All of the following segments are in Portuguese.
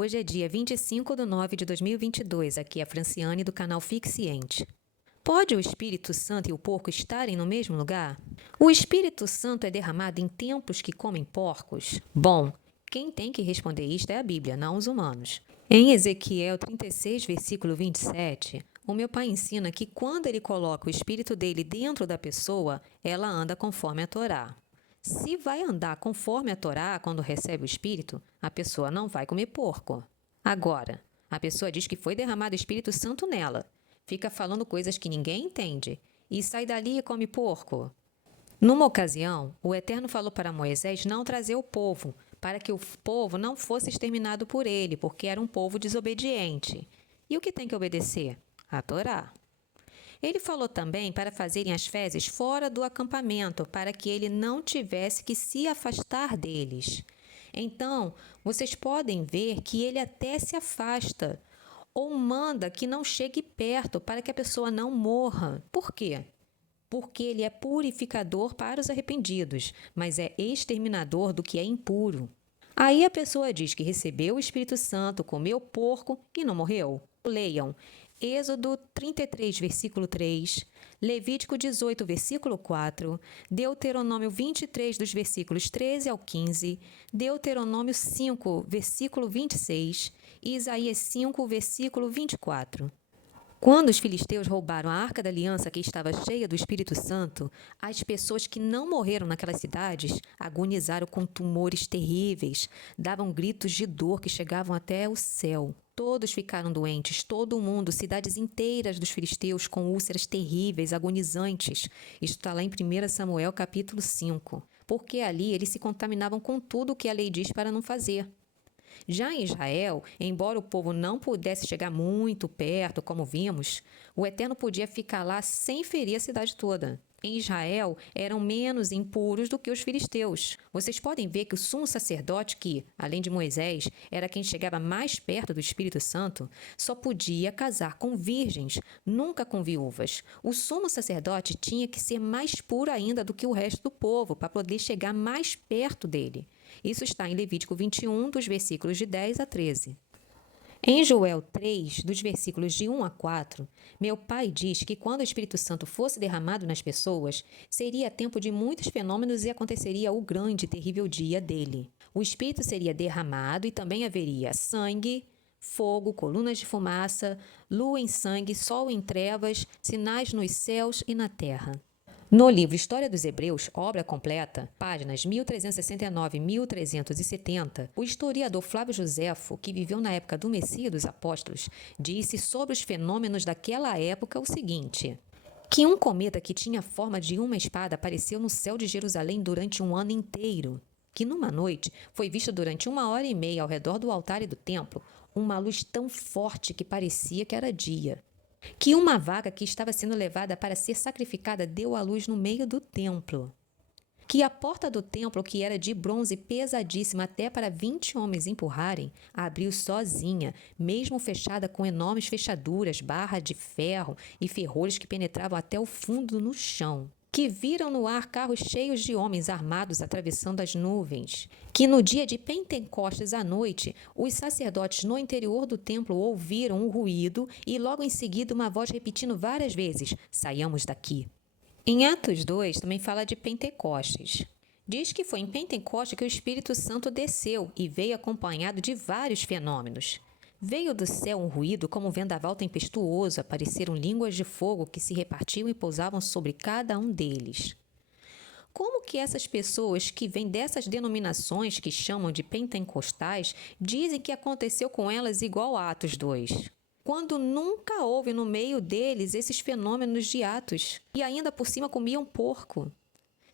Hoje é dia 25/9/2022, aqui é a Franciane do canal Fique Ciente. Pode o Espírito Santo e o porco estarem no mesmo lugar? O Espírito Santo é derramado em templos que comem porcos? Bom, quem tem que responder isto é a Bíblia, não os humanos. Em Ezequiel 36, versículo 27, o meu pai ensina que quando ele coloca o espírito dele dentro da pessoa, ela anda conforme a Torá. Se vai andar conforme a Torá quando recebe o Espírito, a pessoa não vai comer porco. Agora, a pessoa diz que foi derramado o Espírito Santo nela, fica falando coisas que ninguém entende e sai dali e come porco. Numa ocasião, o Eterno falou para Moisés não trazer o povo, para que o povo não fosse exterminado por ele, porque era um povo desobediente. E o que tem que obedecer? A Torá. Ele falou também para fazerem as fezes fora do acampamento, para que ele não tivesse que se afastar deles. Então, vocês podem ver que ele até se afasta, ou manda que não chegue perto, para que a pessoa não morra. Por quê? Porque ele é purificador para os arrependidos, mas é exterminador do que é impuro. Aí a pessoa diz que recebeu o Espírito Santo, comeu porco e não morreu. Leiam Êxodo 33, versículo 3, Levítico 18, versículo 4, Deuteronômio 23, dos versículos 13 ao 15, Deuteronômio 5, versículo 26 e Isaías 5, versículo 24. Quando os filisteus roubaram a Arca da Aliança, que estava cheia do Espírito Santo, as pessoas que não morreram naquelas cidades agonizaram com tumores terríveis, davam gritos de dor que chegavam até o céu. Todos ficaram doentes, todo mundo, cidades inteiras dos filisteus com úlceras terríveis, agonizantes. Isto está lá em 1 Samuel, capítulo 5. Porque ali eles se contaminavam com tudo o que a lei diz para não fazer. Já em Israel, embora o povo não pudesse chegar muito perto, como vimos, o Eterno podia ficar lá sem ferir a cidade toda. Em Israel, eram menos impuros do que os filisteus. Vocês podem ver que o sumo sacerdote, que, além de Moisés, era quem chegava mais perto do Espírito Santo, só podia casar com virgens, nunca com viúvas. O sumo sacerdote tinha que ser mais puro ainda do que o resto do povo, para poder chegar mais perto dele. Isso está em Levítico 21, dos versículos de 10 a 13. Em Joel 3, dos versículos de 1 a 4, meu pai diz que quando o Espírito Santo fosse derramado nas pessoas, seria tempo de muitos fenômenos e aconteceria o grande e terrível dia dele. O Espírito seria derramado e também haveria sangue, fogo, colunas de fumaça, lua em sangue, sol em trevas, sinais nos céus e na terra. No livro História dos Hebreus, obra completa, páginas 1369 e 1370, o historiador Flávio Joséfo, que viveu na época do Messias dos Apóstolos, disse sobre os fenômenos daquela época o seguinte: que um cometa que tinha a forma de uma espada apareceu no céu de Jerusalém durante um ano inteiro, que numa noite foi vista durante 1h30 ao redor do altar e do templo uma luz tão forte que parecia que era dia, que uma vaca que estava sendo levada para ser sacrificada deu à luz no meio do templo, que a porta do templo, que era de bronze pesadíssima até para 20 homens empurrarem, abriu sozinha, mesmo fechada com enormes fechaduras, barras de ferro e ferrolhos que penetravam até o fundo no chão, que viram no ar carros cheios de homens armados atravessando as nuvens, que no dia de Pentecostes à noite, os sacerdotes no interior do templo ouviram um ruído e logo em seguida uma voz repetindo várias vezes: "Saiamos daqui". Em Atos 2 também fala de Pentecostes. Diz que foi em Pentecostes que o Espírito Santo desceu e veio acompanhado de vários fenômenos. Veio do céu um ruído como um vendaval tempestuoso, apareceram línguas de fogo que se repartiam e pousavam sobre cada um deles. Como que essas pessoas que vêm dessas denominações que chamam de pentecostais dizem que aconteceu com elas igual a Atos 2? Quando nunca houve no meio deles esses fenômenos de Atos, e ainda por cima comiam porco.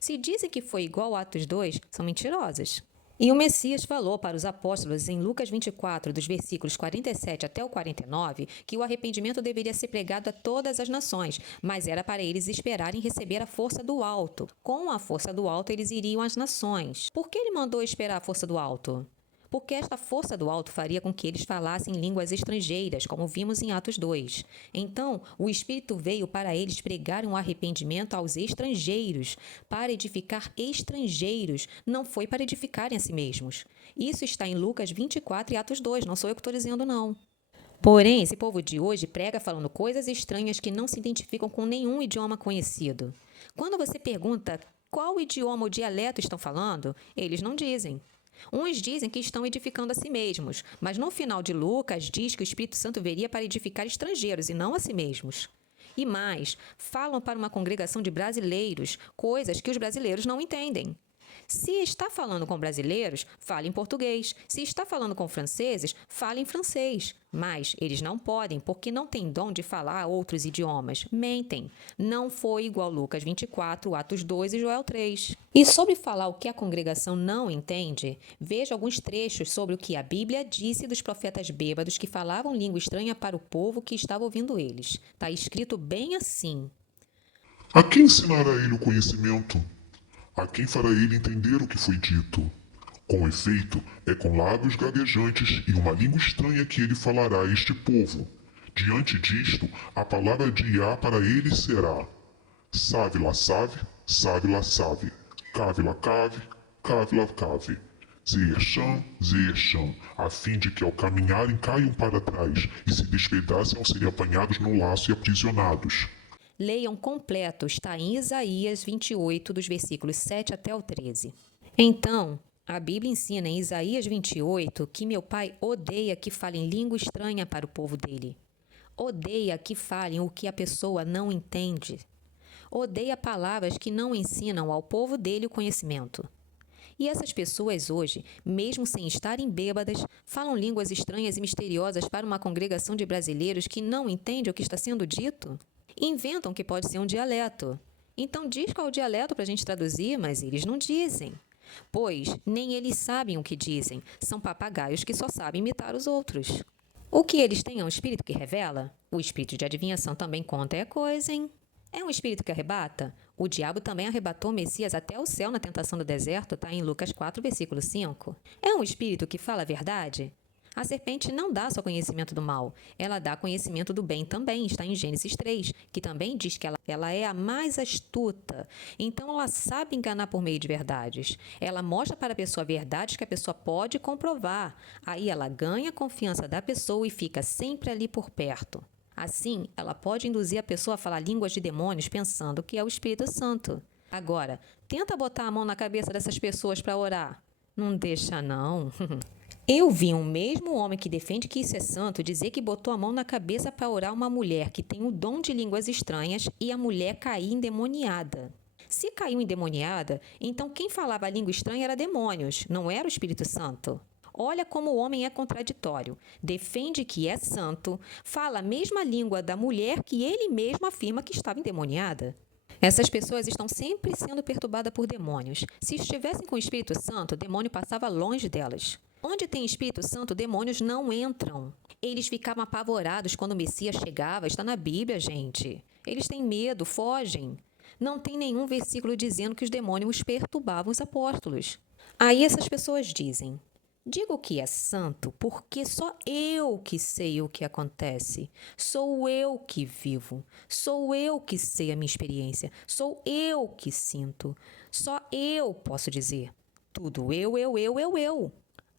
Se dizem que foi igual a Atos 2, são mentirosas. E o Messias falou para os apóstolos em Lucas 24, dos versículos 47 até o 49, que o arrependimento deveria ser pregado a todas as nações, mas era para eles esperarem receber a força do alto. Com a força do alto, eles iriam às nações. Por que ele mandou esperar a força do alto? porque esta força do alto faria com que eles falassem línguas estrangeiras, como vimos em Atos 2. Então, o Espírito veio para eles pregar um arrependimento aos estrangeiros, para edificar estrangeiros, não foi para edificarem a si mesmos. Isso está em Lucas 24 e Atos 2, não sou eu que estou dizendo, não. Porém, esse povo de hoje prega falando coisas estranhas que não se identificam com nenhum idioma conhecido. Quando você pergunta qual idioma ou dialeto estão falando, eles não dizem. Uns dizem que estão edificando a si mesmos, mas no final de Lucas diz que o Espírito Santo viria para edificar estrangeiros e não a si mesmos. E mais, falam para uma congregação de brasileiros coisas que os brasileiros não entendem. Se está falando com brasileiros, fale em português. Se está falando com franceses, fale em francês. Mas eles não podem, porque não têm dom de falar outros idiomas. Mentem. Não foi igual Lucas 24, Atos 2 e Joel 3. E sobre falar o que a congregação não entende, veja alguns trechos sobre o que a Bíblia disse dos profetas bêbados que falavam língua estranha para o povo que estava ouvindo eles. Está escrito bem assim. A quem ensinará ele o conhecimento? A quem fará ele entender o que foi dito? Com efeito, é com lábios gaguejantes e uma língua estranha que ele falará a este povo. Diante disto, a palavra de Iá para ele será: Save lá save, save lá save, cave lá cave, cave lá cave. Zeersham, Zeersham, a fim de que ao caminharem caiam para trás e se despedacem ao serem apanhados no laço e aprisionados. Leiam completo, está em Isaías 28, dos versículos 7 até o 13. Então, a Bíblia ensina em Isaías 28 que meu pai odeia que falem língua estranha para o povo dele. Odeia que falem o que a pessoa não entende. Odeia palavras que não ensinam ao povo dele o conhecimento. E essas pessoas hoje, mesmo sem estarem bêbadas, falam línguas estranhas e misteriosas para uma congregação de brasileiros que não entende o que está sendo dito? Inventam que pode ser um dialeto. Então diz qual é o dialeto para a gente traduzir, mas eles não dizem. Pois nem eles sabem o que dizem. São papagaios que só sabem imitar os outros. O que eles têm é um espírito que revela? O espírito de adivinhação também conta é coisa, hein? É um espírito que arrebata? O diabo também arrebatou o Messias até o céu na tentação do deserto, está em Lucas 4, versículo 5. É um espírito que fala a verdade? A serpente não dá só conhecimento do mal, ela dá conhecimento do bem também, está em Gênesis 3, que também diz que ela é a mais astuta. Então, ela sabe enganar por meio de verdades. Ela mostra para a pessoa verdades que a pessoa pode comprovar. Aí ela ganha a confiança da pessoa e fica sempre ali por perto. Assim, ela pode induzir a pessoa a falar línguas de demônios pensando que é o Espírito Santo. Agora, tenta botar a mão na cabeça dessas pessoas para orar. Não deixa, não. Eu vi um mesmo homem que defende que isso é santo dizer que botou a mão na cabeça para orar uma mulher que tem o dom de línguas estranhas e a mulher cair endemoniada. Se caiu endemoniada, então quem falava a língua estranha era demônios, não era o Espírito Santo. Olha como o homem é contraditório. Defende que é santo, fala a mesma língua da mulher que ele mesmo afirma que estava endemoniada. Essas pessoas estão sempre sendo perturbadas por demônios. Se estivessem com o Espírito Santo, o demônio passava longe delas. Onde tem Espírito Santo, demônios não entram. Eles ficavam apavorados quando o Messias chegava. Está na Bíblia, gente. Eles têm medo, fogem. Não tem nenhum versículo dizendo que os demônios perturbavam os apóstolos. Aí essas pessoas dizem: digo que é santo porque só eu que sei o que acontece. Sou eu que vivo. Sou eu que sei a minha experiência. Sou eu que sinto. Só eu posso dizer. Tudo eu.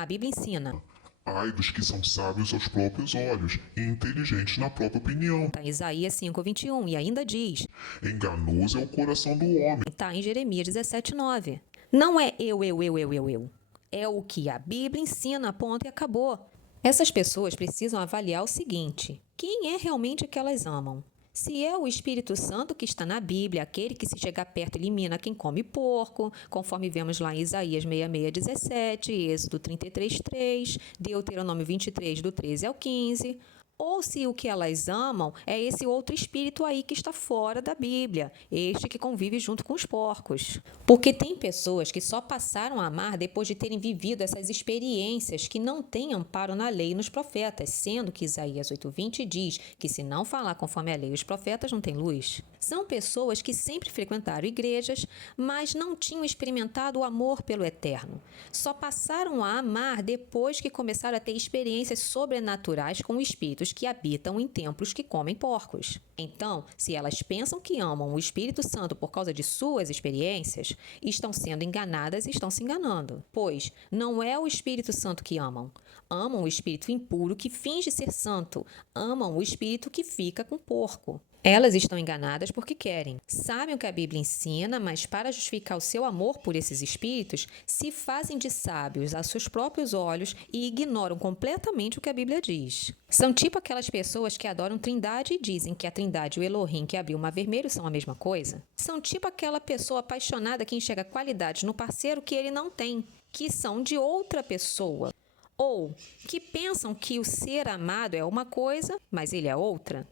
A Bíblia ensina. Ai dos que são sábios aos próprios olhos e inteligentes na própria opinião. Está em Isaías 5:21 e ainda diz. Enganoso é o coração do homem. Está em Jeremias 17:9. Não é eu. É o que a Bíblia ensina, ponto e acabou. Essas pessoas precisam avaliar o seguinte: quem é realmente que elas amam? Se é o Espírito Santo que está na Bíblia, aquele que se chegar perto elimina quem come porco, conforme vemos lá em Isaías 66:17, Êxodo 33:3, Deuteronômio 23, do 13 ao 15. ou se o que elas amam é esse outro espírito aí que está fora da Bíblia, este que convive junto com os porcos. Porque tem pessoas que só passaram a amar depois de terem vivido essas experiências que não têm amparo na lei e nos profetas, sendo que Isaías 8:20 diz que se não falar conforme a lei e os profetas não tem luz. São pessoas que sempre frequentaram igrejas, mas não tinham experimentado o amor pelo eterno. Só passaram a amar depois que começaram a ter experiências sobrenaturais com espíritos que habitam em templos que comem porcos. Então, se elas pensam que amam o Espírito Santo por causa de suas experiências, estão sendo enganadas e estão se enganando. Pois não é o Espírito Santo que amam. Amam o espírito impuro que finge ser santo. Amam o espírito que fica com porco. Elas estão enganadas porque querem. Sabem o que a Bíblia ensina, mas para justificar o seu amor por esses espíritos, se fazem de sábios a seus próprios olhos e ignoram completamente o que a Bíblia diz. São tipo aquelas pessoas que adoram Trindade e dizem que a Trindade e o Elohim que abriu o Mar Vermelho são a mesma coisa. São tipo aquela pessoa apaixonada que enxerga qualidades no parceiro que ele não tem, que são de outra pessoa. Ou que pensam que o ser amado é uma coisa, mas ele é outra.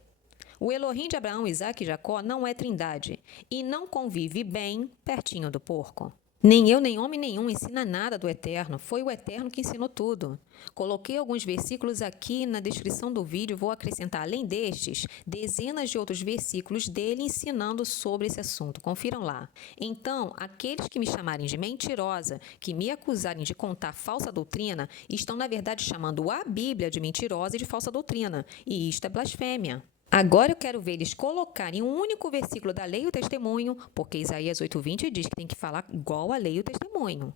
O Elohim de Abraão, Isaque e Jacó não é trindade e não convive bem pertinho do porco. Nem eu, nem homem nenhum ensina nada do Eterno. Foi o Eterno que ensinou tudo. Coloquei alguns versículos aqui na descrição do vídeo. Vou acrescentar, além destes, dezenas de outros versículos dele ensinando sobre esse assunto. Confiram lá. Então, aqueles que me chamarem de mentirosa, que me acusarem de contar falsa doutrina, estão, na verdade, chamando a Bíblia de mentirosa e de falsa doutrina. E isto é blasfêmia. Agora eu quero ver eles colocarem um único versículo da lei e o testemunho, porque Isaías 8:20 diz que tem que falar igual a lei e o testemunho.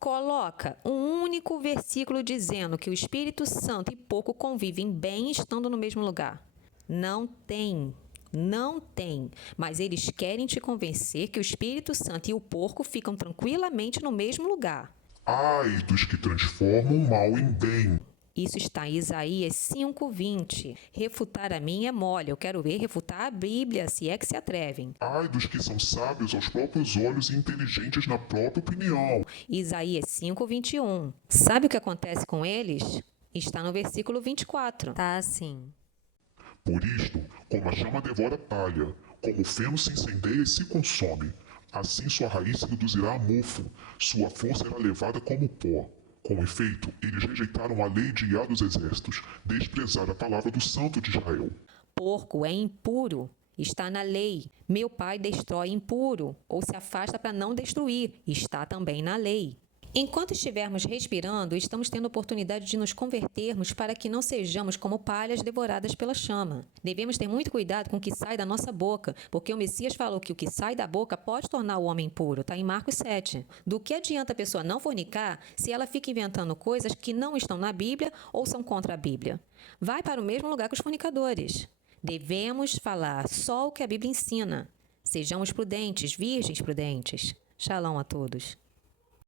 Coloca um único versículo dizendo que o Espírito Santo e porco convivem bem estando no mesmo lugar. Não tem. Não tem. Mas eles querem te convencer que o Espírito Santo e o porco ficam tranquilamente no mesmo lugar. Ai dos que transformam o mal em bem. Isso está em Isaías 5:20. Refutar a mim é mole. Eu quero ver refutar a Bíblia, se é que se atrevem. Ai dos que são sábios aos próprios olhos e inteligentes na própria opinião. Isaías 5:21. Sabe o que acontece com eles? Está no versículo 24. Tá assim. Por isto, como a chama devora a palha, como o feno se incendeia e se consome, assim sua raiz se reduzirá a mofo, sua força será levada como pó. Com efeito, eles rejeitaram a lei de Iá dos exércitos, desprezaram a palavra do Santo de Israel. Porco é impuro. Está na lei. Meu pai destrói impuro, ou se afasta para não destruir. Está também na lei. Enquanto estivermos respirando, estamos tendo oportunidade de nos convertermos para que não sejamos como palhas devoradas pela chama. Devemos ter muito cuidado com o que sai da nossa boca, porque o Messias falou que o que sai da boca pode tornar o homem impuro, está em Marcos 7. Do que adianta a pessoa não fornicar se ela fica inventando coisas que não estão na Bíblia ou são contra a Bíblia? Vai para o mesmo lugar que os fornicadores. Devemos falar só o que a Bíblia ensina. Sejamos prudentes, virgens prudentes. Shalom a todos.